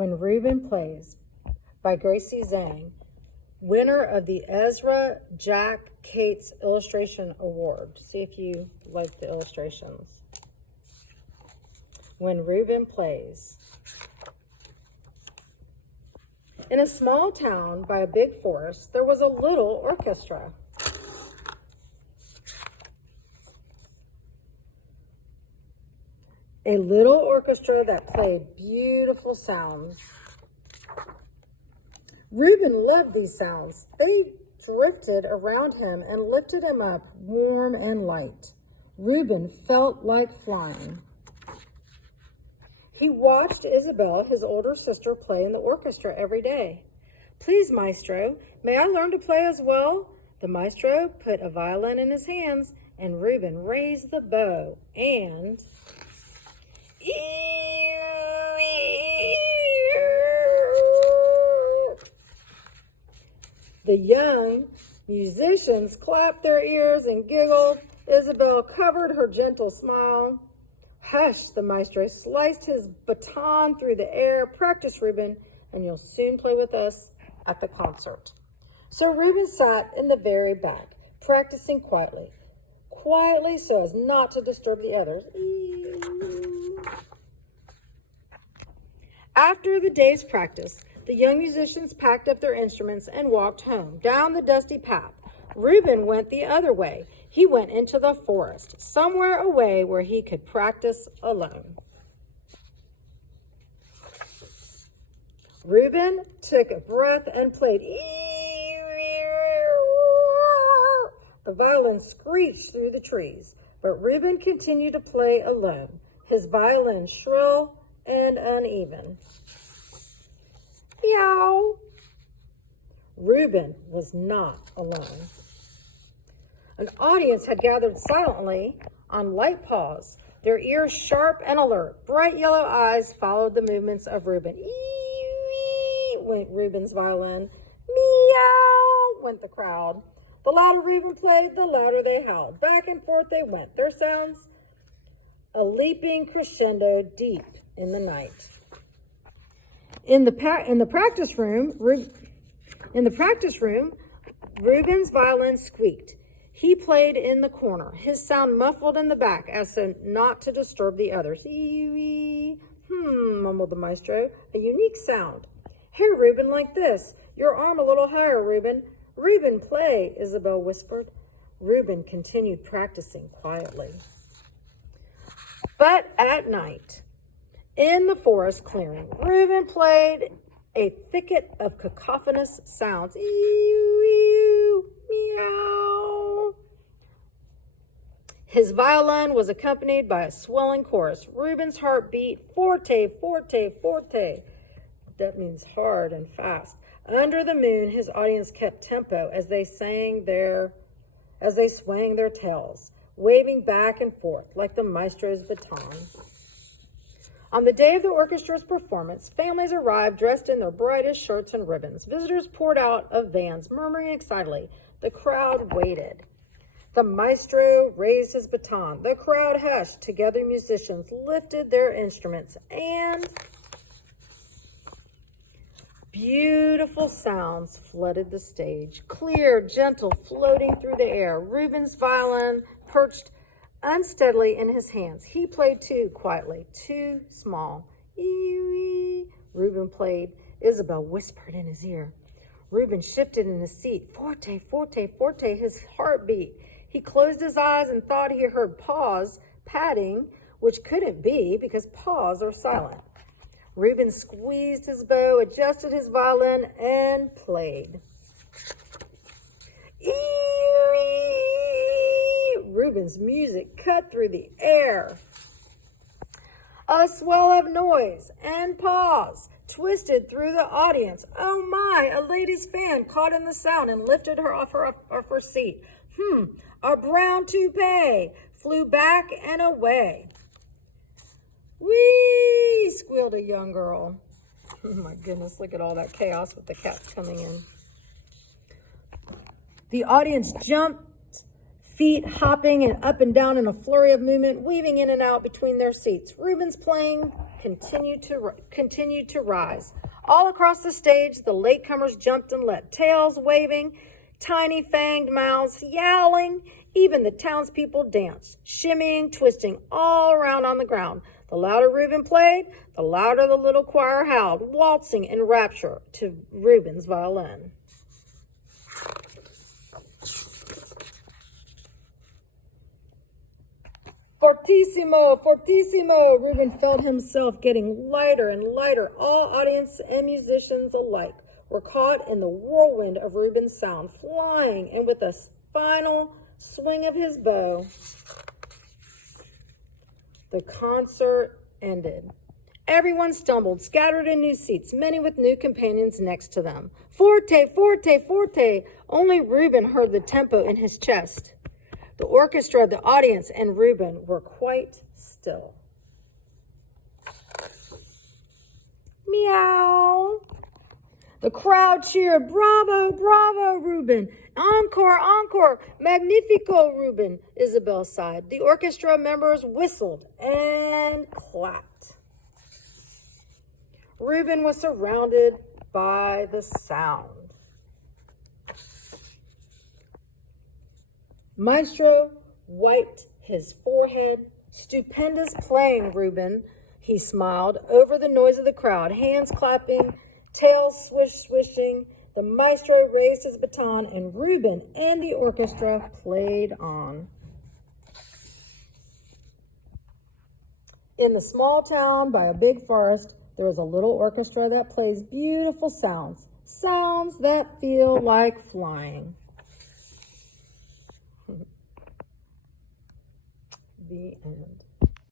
When Rubin Plays by Gracie Zhang, winner of the Ezra Jack Cates Illustration Award. See if you like the illustrations. When Rubin Plays. In a small town by a big forest, there was a little orchestra. A little orchestra that played beautiful sounds. Rubin loved these sounds. They drifted around him and lifted him up warm and light. Rubin felt like flying. He watched Isabel, his older sister, play in the orchestra every day. "Please, maestro, may I learn to play as well?" The maestro put a violin in his hands, and Rubin raised the bow and... The young musicians clapped their ears and giggled. Isabel covered her gentle smile. "Hush," the maestro sliced his baton through the air. "Practice, Rubin, and you'll soon play with us at the concert." So Rubin sat in the very back, practicing quietly so as not to disturb the others. After the day's practice, the young musicians packed up their instruments and walked home down the dusty path. Rubin went the other way. He went into the forest, somewhere away where he could practice alone. Rubin took a breath and played. The violin screeched through the trees, but Rubin continued to play alone, his violin shrill and uneven. Meow. Rubin was not alone. An audience had gathered silently on light paws, their ears sharp and alert. Bright yellow eyes followed the movements of Rubin. Ee went Rubin's violin. Meow went the crowd. The louder Rubin played, the louder they howled. Back and forth they went, their sounds a leaping crescendo deep in the night. In the practice room, Rubin's violin squeaked. He played in the corner, his sound muffled in the back as if not to disturb the others. Mumbled the maestro, a unique sound. "Here, Rubin, like this. Your arm a little higher, Rubin." "Rubin, play," Isabel whispered. Rubin continued practicing quietly. But at night, in the forest clearing, Rubin played a thicket of cacophonous sounds. Meow. His violin was accompanied by a swelling chorus. Rubin's heart beat forte, forte, forte. That means hard and fast. Under the moon, his audience kept tempo as they swang their tails, waving back and forth like the maestro's baton. On the day of the orchestra's performance, families arrived dressed in their brightest shirts and ribbons. Visitors poured out of vans, murmuring excitedly. The crowd waited. The maestro raised his baton. The crowd hushed. Together, musicians lifted their instruments, and beautiful sounds flooded the stage. Clear, gentle, floating through the air. Rubin's violin perched unsteadily in his hands. He played too quietly, too small. Rubin played. Isabel whispered in his ear. Rubin shifted in his seat. Forte, forte, forte, his heart beat. He closed his eyes and thought he heard paws padding, which couldn't be because paws are silent. Rubin squeezed his bow, adjusted his violin, and played. Rubin's music cut through the air. A swell of noise and paws twisted through the audience. Oh my, a lady's fan caught in the sound and lifted her off her seat. A brown toupee flew back and away. "Whee!" squealed a young girl. Oh my goodness, look at all that chaos with the cats coming in. The audience jumped, feet hopping and up and down in a flurry of movement, weaving in and out between their seats. Rubin's playing continued to rise. All across the stage, the latecomers jumped and leapt, tails waving, tiny fanged mouths yowling. Even the townspeople danced, shimmying, twisting all around on the ground. The louder Reuben played, the louder the little choir howled, waltzing in rapture to Reuben's violin. Fortissimo, fortissimo! Reuben felt himself getting lighter and lighter. All audience and musicians alike were caught in the whirlwind of Reuben's sound, flying, and with a final swing of his bow, the concert ended. Everyone stumbled, scattered in new seats, many with new companions next to them. Forte, forte, forte! Only Reuben heard the tempo in his chest. The orchestra, the audience, and Reuben were quite still. Meow! The crowd cheered, bravo, bravo, Reuben. Encore, encore, magnifico, Reuben, Isabel sighed. The orchestra members whistled and clapped. Reuben was surrounded by the sound. Maestro wiped his forehead. Stupendous playing, Reuben, he smiled over the noise of the crowd, hands clapping, tails swishing. The maestro raised his baton, and Reuben and the orchestra played on. In the small town by a big forest, there is a little orchestra that plays beautiful sounds, sounds that feel like flying. The end.